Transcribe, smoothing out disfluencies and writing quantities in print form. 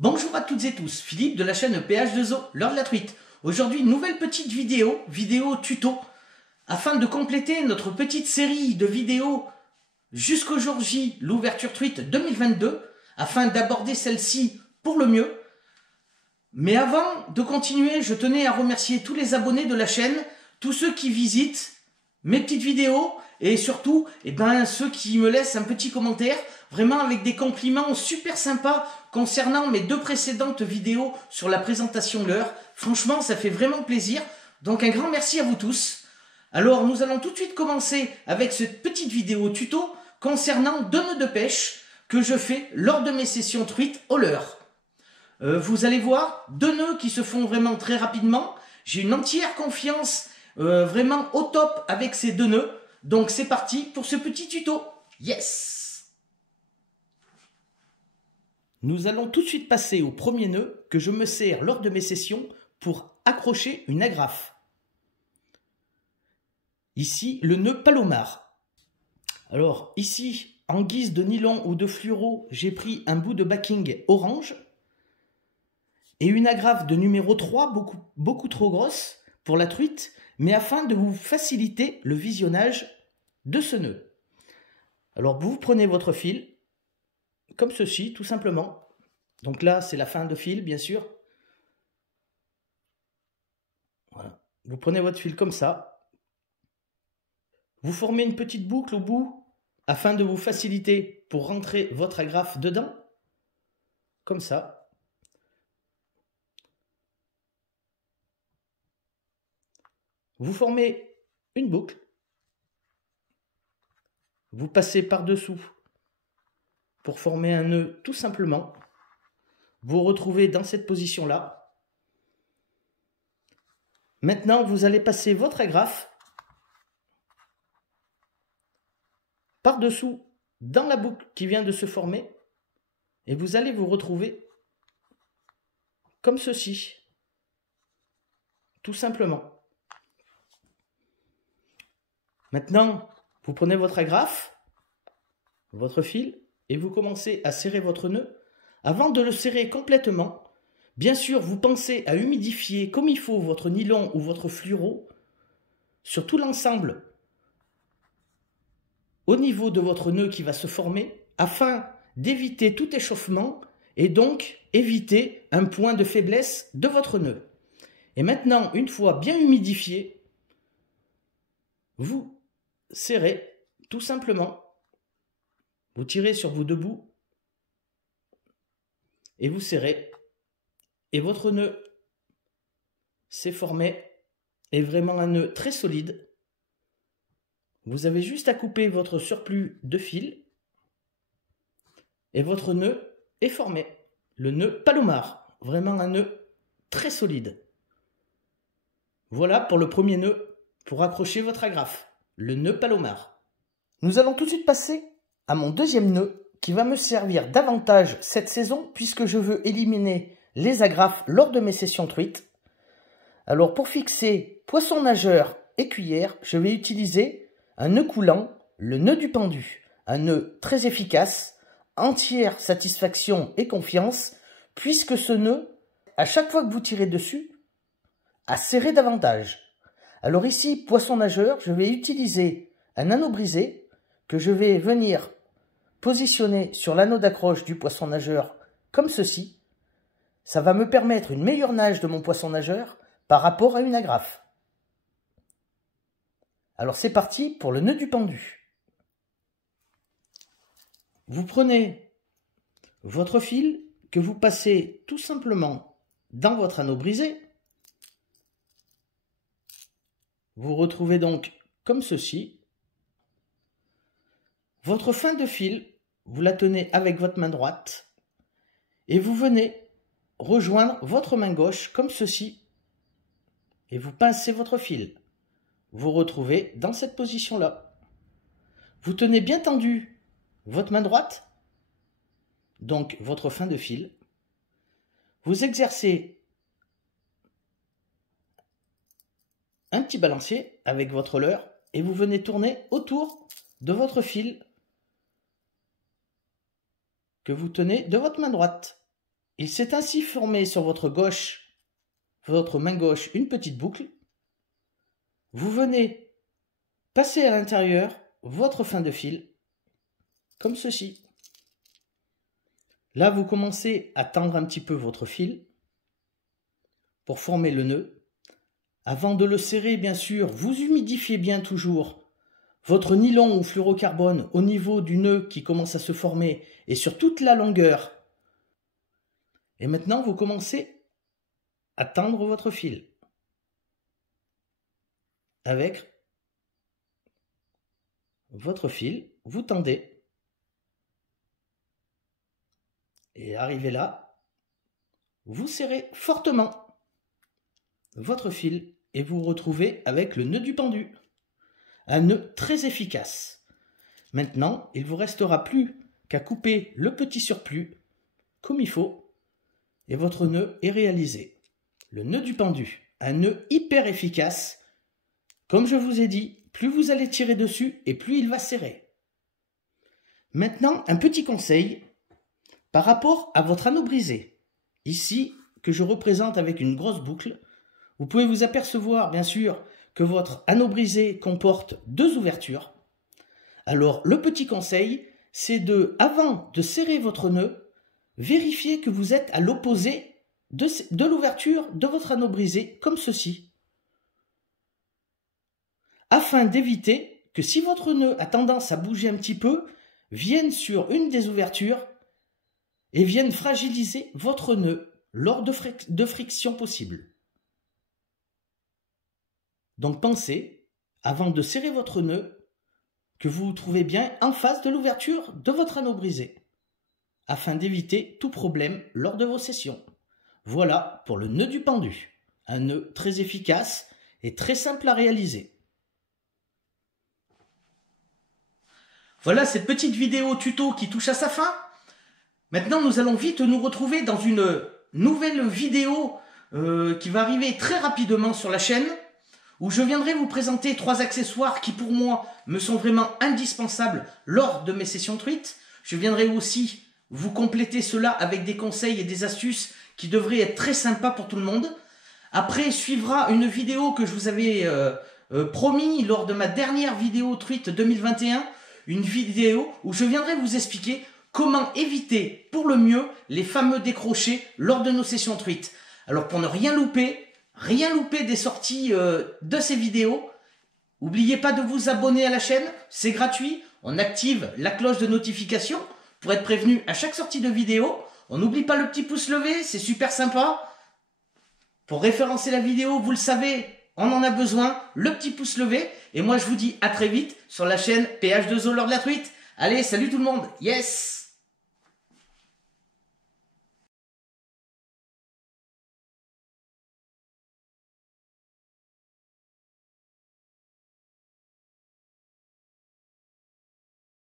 Bonjour à toutes et tous, Philippe de la chaîne PH2O, l'heure de la truite. Aujourd'hui, une nouvelle petite vidéo tuto, afin de compléter notre petite série de vidéos jusqu'au jour J, l'ouverture truite 2022, afin d'aborder celle-ci pour le mieux. Mais avant de continuer, je tenais à remercier tous les abonnés de la chaîne, tous ceux qui visitent mes petites vidéos et surtout ceux qui me laissent un petit commentaire, vraiment avec des compliments super sympas concernant mes deux précédentes vidéos sur la présentation leurre. Franchement, ça fait vraiment plaisir. Donc un grand merci à vous tous. Alors nous allons tout de suite commencer avec cette petite vidéo tuto concernant deux nœuds de pêche que je fais lors de mes sessions truites au leurre. Vous allez voir, deux nœuds qui se font vraiment très rapidement. J'ai une entière confiance vraiment au top avec ces deux nœuds. Donc c'est parti pour ce petit tuto. Yes! Nous allons tout de suite passer au premier nœud que je me sers lors de mes sessions pour accrocher une agrafe. Ici, le nœud palomar. Alors ici, en guise de nylon ou de fluoro, j'ai pris un bout de backing orange et une agrafe de numéro 3, beaucoup trop grosse pour la truite, mais afin de vous faciliter le visionnage de ce nœud. Alors vous prenez votre fil, comme ceci, tout simplement. Donc là, c'est la fin de fil, bien sûr. Voilà. Vous prenez votre fil comme ça. Vous formez une petite boucle au bout, afin de vous faciliter pour rentrer votre agrafe dedans. Comme ça. Vous formez une boucle. Vous passez par-dessous pour former un nœud tout simplement. Vous retrouvez dans cette position-là. Maintenant, vous allez passer votre agrafe par-dessous dans la boucle qui vient de se former et vous allez vous retrouver comme ceci. Tout simplement. Maintenant, vous prenez votre agrafe, votre fil, et vous commencez à serrer votre nœud. Avant de le serrer complètement, bien sûr, vous pensez à humidifier comme il faut votre nylon ou votre fluoro sur tout l'ensemble au niveau de votre nœud qui va se former, afin d'éviter tout échauffement et donc éviter un point de faiblesse de votre nœud. Et maintenant, une fois bien humidifié, vous serrez tout simplement. Vous tirez sur vos deux bouts et vous serrez. Et votre nœud s'est formé, est vraiment un nœud très solide. Vous avez juste à couper votre surplus de fil et votre nœud est formé. Le nœud palomar, vraiment un nœud très solide. Voilà pour le premier nœud pour accrocher votre agrafe. Le nœud palomar. Nous allons tout de suite passer à mon deuxième nœud qui va me servir davantage cette saison puisque je veux éliminer les agrafes lors de mes sessions truites. Alors pour fixer poisson nageur et cuillère, je vais utiliser un nœud coulant, le nœud du pendu. Un nœud très efficace, entière satisfaction et confiance puisque ce nœud, à chaque fois que vous tirez dessus, a serré davantage. Alors ici, poisson nageur, je vais utiliser un anneau brisé que je vais venir positionner sur l'anneau d'accroche du poisson nageur comme ceci. Ça va me permettre une meilleure nage de mon poisson nageur par rapport à une agrafe. Alors c'est parti pour le nœud du pendu. Vous prenez votre fil que vous passez tout simplement dans votre anneau brisé. Vous retrouvez donc comme ceci. Votre fin de fil, vous la tenez avec votre main droite et vous venez rejoindre votre main gauche comme ceci et vous pincez votre fil. Vous retrouvez dans cette position-là. Vous tenez bien tendu votre main droite, donc votre fin de fil. Vous exercez un petit balancier avec votre leurre et vous venez tourner autour de votre fil que vous tenez de votre main droite. Il s'est ainsi formé sur votre main gauche, une petite boucle. Vous venez passer à l'intérieur votre fin de fil, comme ceci. Là, vous commencez à tendre un petit peu votre fil pour former le nœud. Avant de le serrer, bien sûr, vous humidifiez bien toujours votre nylon ou fluorocarbone au niveau du nœud qui commence à se former et sur toute la longueur. Et maintenant, vous commencez à tendre votre fil avec votre fil. Vous tendez et arrivé là, vous serrez fortement votre fil et vous vous retrouvez avec le nœud du pendu. Un nœud très efficace. Maintenant, il ne vous restera plus qu'à couper le petit surplus comme il faut et votre nœud est réalisé. Le nœud du pendu, un nœud hyper efficace. Comme je vous ai dit, plus vous allez tirer dessus et plus il va serrer. Maintenant, un petit conseil par rapport à votre anneau brisé. Ici, que je représente avec une grosse boucle, vous pouvez vous apercevoir, bien sûr, que votre anneau brisé comporte 2 ouvertures. Alors, le petit conseil, c'est avant de serrer votre nœud, vérifiez que vous êtes à l'opposé de l'ouverture de votre anneau brisé, comme ceci. Afin d'éviter que si votre nœud a tendance à bouger un petit peu, vienne sur une des ouvertures et vienne fragiliser votre nœud lors de frictions possibles. Donc pensez, avant de serrer votre nœud, que vous vous trouvez bien en face de l'ouverture de votre anneau brisé, afin d'éviter tout problème lors de vos sessions. Voilà pour le nœud du pendu, un nœud très efficace et très simple à réaliser. Voilà cette petite vidéo tuto qui touche à sa fin. Maintenant, nous allons vite nous retrouver dans une nouvelle vidéo qui va arriver très rapidement sur la chaîne, où je viendrai vous présenter 3 accessoires qui pour moi me sont vraiment indispensables lors de mes sessions truites. Je viendrai aussi vous compléter cela avec des conseils et des astuces qui devraient être très sympas pour tout le monde. Après suivra une vidéo que je vous avais promis lors de ma dernière vidéo truite 2021, une vidéo où je viendrai vous expliquer comment éviter pour le mieux les fameux décrochés lors de nos sessions truites. Alors pour ne rien louper des sorties de ces vidéos, n'oubliez pas de vous abonner à la chaîne, c'est gratuit. On active la cloche de notification pour être prévenu à chaque sortie de vidéo. On n'oublie pas le petit pouce levé, c'est super sympa. Pour référencer la vidéo, vous le savez, on en a besoin, le petit pouce levé. Et moi je vous dis à très vite sur la chaîne PH2O lors de la truite. Allez, salut tout le monde, yes!